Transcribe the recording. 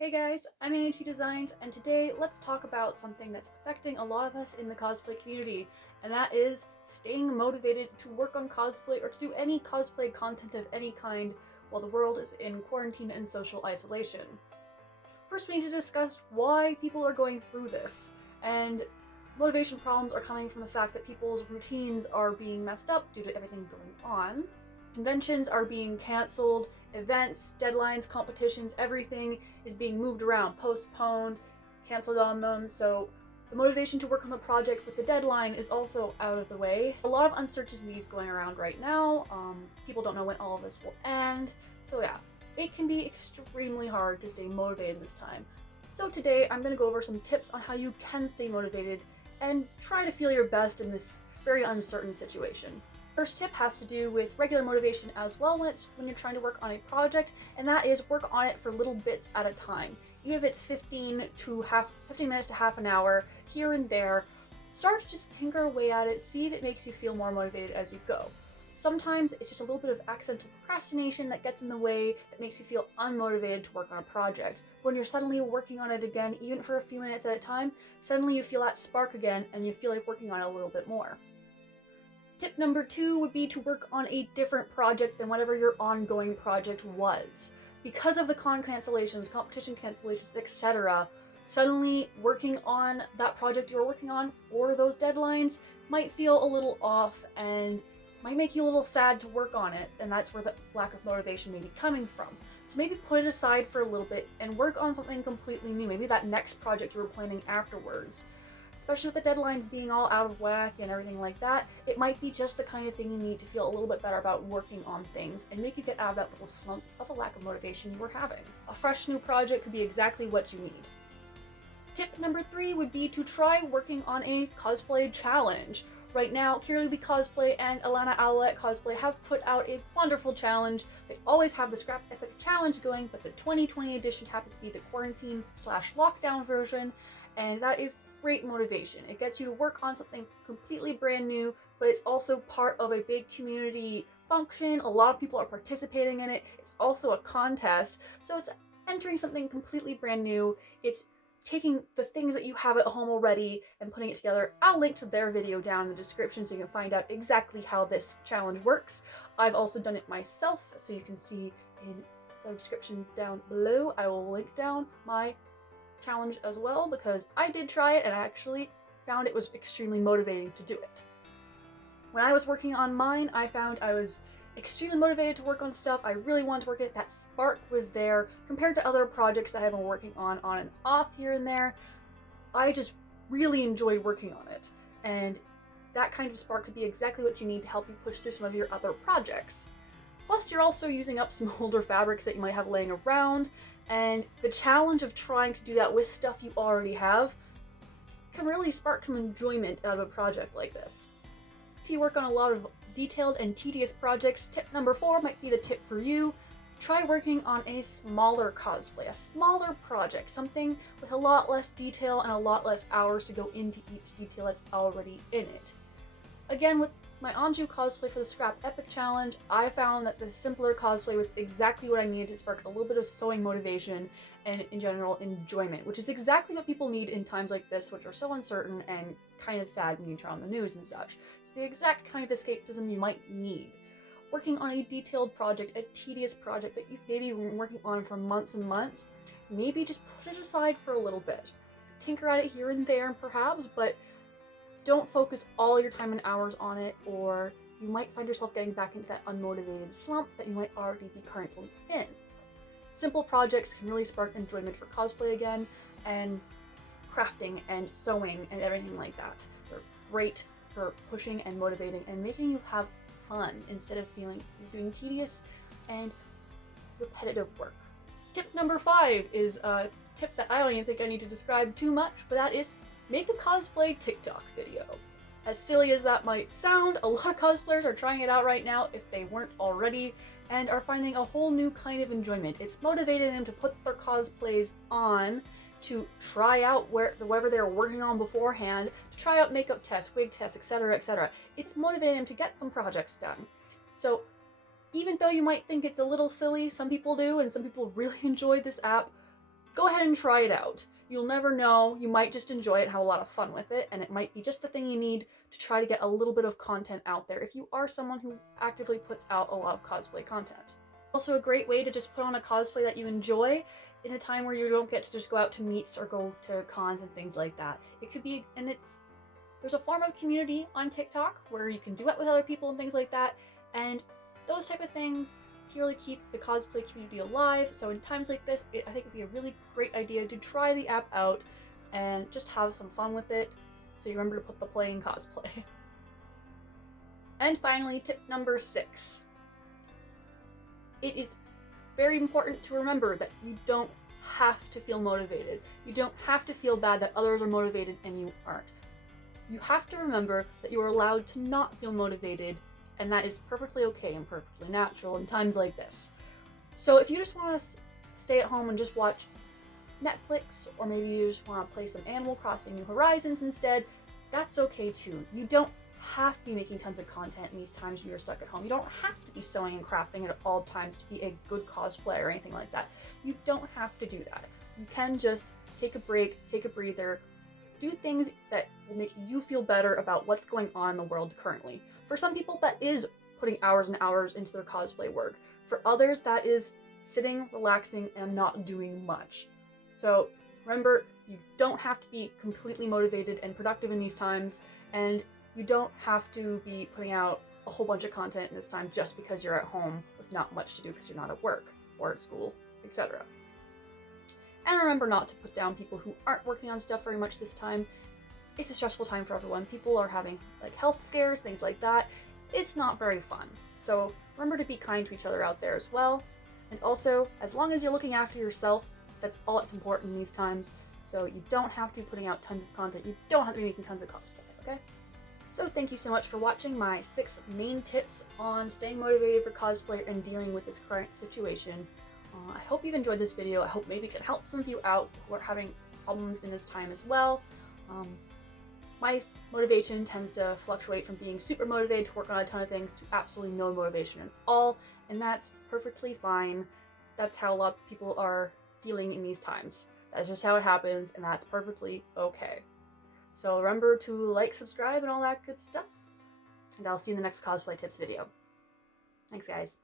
Hey guys, I'm NHE Designs, and today let's talk about something that's affecting a lot of us in the cosplay community, and that is staying motivated to work on cosplay or to do any cosplay content of any kind while the world is in quarantine and social isolation. First, we need to discuss why people are going through this, and motivation problems are coming from the fact that people's routines are being messed up due to everything going on. Conventions are being cancelled, events, deadlines, competitions, everything is being moved around, postponed, cancelled on them, so the motivation to work on the project with the deadline is also out of the way. A lot of uncertainties going around right now. People don't know when all of this will end, so yeah, it can be extremely hard to stay motivated this time. So today I'm going to go over some tips on how you can stay motivated and try to feel your best in this very uncertain situation. First tip has to do with regular motivation as well when you're trying to work on a project, and that is work on it for little bits at a time. Even if it's 15 minutes to half an hour here and there, start to just tinker away at it, see if it makes you feel more motivated as you go. Sometimes it's just a little bit of accidental procrastination that gets in the way that makes you feel unmotivated to work on a project. When you're suddenly working on it again, even for a few minutes at a time, suddenly you feel that spark again and you feel like working on it a little bit more. Tip number 2 would be to work on a different project than whatever your ongoing project was. Because of the con cancellations, competition cancellations, etc., suddenly working on that project you're working on for those deadlines might feel a little off and might make you a little sad to work on it, and that's where the lack of motivation may be coming from. So maybe put it aside for a little bit and work on something completely new, maybe that next project you were planning afterwards. Especially with the deadlines being all out of whack and everything like that, it might be just the kind of thing you need to feel a little bit better about working on things and make you get out of that little slump of a lack of motivation you were having. A fresh new project could be exactly what you need. Tip number 3 would be to try working on a cosplay challenge. Right now, Kirili Cosplay and Alana Owlette Cosplay have put out a wonderful challenge. They always have the Scrap Epic Challenge going, but the 2020 edition happens to be the quarantine/lockdown version, and that is great motivation. It gets you to work on something completely brand new, but it's also part of a big community function. A lot of people are participating in it. It's also a contest, so it's entering something completely brand new. It's taking the things that you have at home already and putting it together. I'll link to their video down in the description so you can find out exactly how this challenge works. I've also done it myself, so you can see in the description down below. I will link down my challenge as well because I did try it and I actually found it was extremely motivating to do it. When I was working on mine, I found I was extremely motivated to work on stuff. I really wanted to work it. That spark was there compared to other projects that I've been working on and off here and there. I just really enjoyed working on it, and that kind of spark could be exactly what you need to help you push through some of your other projects. Plus, you're also using up some older fabrics that you might have laying around, and the challenge of trying to do that with stuff you already have can really spark some enjoyment out of a project like this. If you work on a lot of detailed and tedious projects, tip number 4 might be the tip for you. Try working on a smaller cosplay, a smaller project, something with a lot less detail and a lot less hours to go into each detail that's already in it. Again, with my Anju cosplay for the Scrap Epic Challenge, I found that the simpler cosplay was exactly what I needed to spark a little bit of sewing motivation and, in general, enjoyment, which is exactly what people need in times like this, which are so uncertain and kind of sad when you turn on the news and such. It's the exact kind of escapism you might need. Working on a detailed project, a tedious project that you've maybe been working on for months and months, maybe just put it aside for a little bit. Tinker at it here and there, perhaps, but don't focus all your time and hours on it, or you might find yourself getting back into that unmotivated slump that you might already be currently in. Simple projects can really spark enjoyment for cosplay again, and crafting and sewing and everything like that. They're great for pushing and motivating and making you have fun instead of feeling you're doing tedious and repetitive work. Tip number 5 is a tip that I don't even think I need to describe too much, but that is make a cosplay TikTok video. As silly as that might sound, a lot of cosplayers are trying it out right now if they weren't already, and are finding a whole new kind of enjoyment. It's motivating them to put their cosplays on, to try out whatever they were working on beforehand, to try out makeup tests, wig tests, etc, etc. It's motivating them to get some projects done. So even though you might think it's a little silly, some people do, and some people really enjoy this app, go ahead and try it out. You'll never know, you might just enjoy it, have a lot of fun with it, and it might be just the thing you need to try to get a little bit of content out there if you are someone who actively puts out a lot of cosplay content. Also a great way to just put on a cosplay that you enjoy in a time where you don't get to just go out to meets or go to cons and things like that. It could be, and there's a form of community on TikTok where you can duet with other people and things like that, and those type of things can really keep the cosplay community alive. So in times like this, I think it'd be a really great idea to try the app out and just have some fun with it, so you remember to put the play in cosplay. And finally, tip number 6. It is very important to remember that you don't have to feel motivated. You don't have to feel bad that others are motivated and you aren't. You have to remember that you are allowed to not feel motivated, and that is perfectly okay and perfectly natural in times like this. So if you just want to stay at home and just watch Netflix, or maybe you just want to play some Animal Crossing New Horizons instead, that's okay too. You don't have to be making tons of content in these times when you're stuck at home. You don't have to be sewing and crafting at all times to be a good cosplayer or anything like that. You don't have to do that. You can just take a break, take a breather, do things that will make you feel better about what's going on in the world currently. For some people, that is putting hours and hours into their cosplay work. For others, that is sitting, relaxing, and not doing much. So remember, you don't have to be completely motivated and productive in these times, and you don't have to be putting out a whole bunch of content in this time just because you're at home with not much to do because you're not at work or at school, etc. And remember not to put down people who aren't working on stuff very much this time. It's a stressful time for everyone. People are having health scares, things like that. It's not very fun. So remember to be kind to each other out there as well. And also, as long as you're looking after yourself, that's all that's important in these times. So you don't have to be putting out tons of content. You don't have to be making tons of cosplay, okay? So thank you so much for watching my 6 main tips on staying motivated for cosplay and dealing with this current situation. I hope you've enjoyed this video. I hope maybe it can help some of you out who are having problems in this time as well. My motivation tends to fluctuate from being super motivated to work on a ton of things to absolutely no motivation at all, and that's perfectly fine. That's how a lot of people are feeling in these times. That's just how it happens, and that's perfectly okay. So remember to like, subscribe, and all that good stuff, and I'll see you in the next cosplay tips video. Thanks, guys.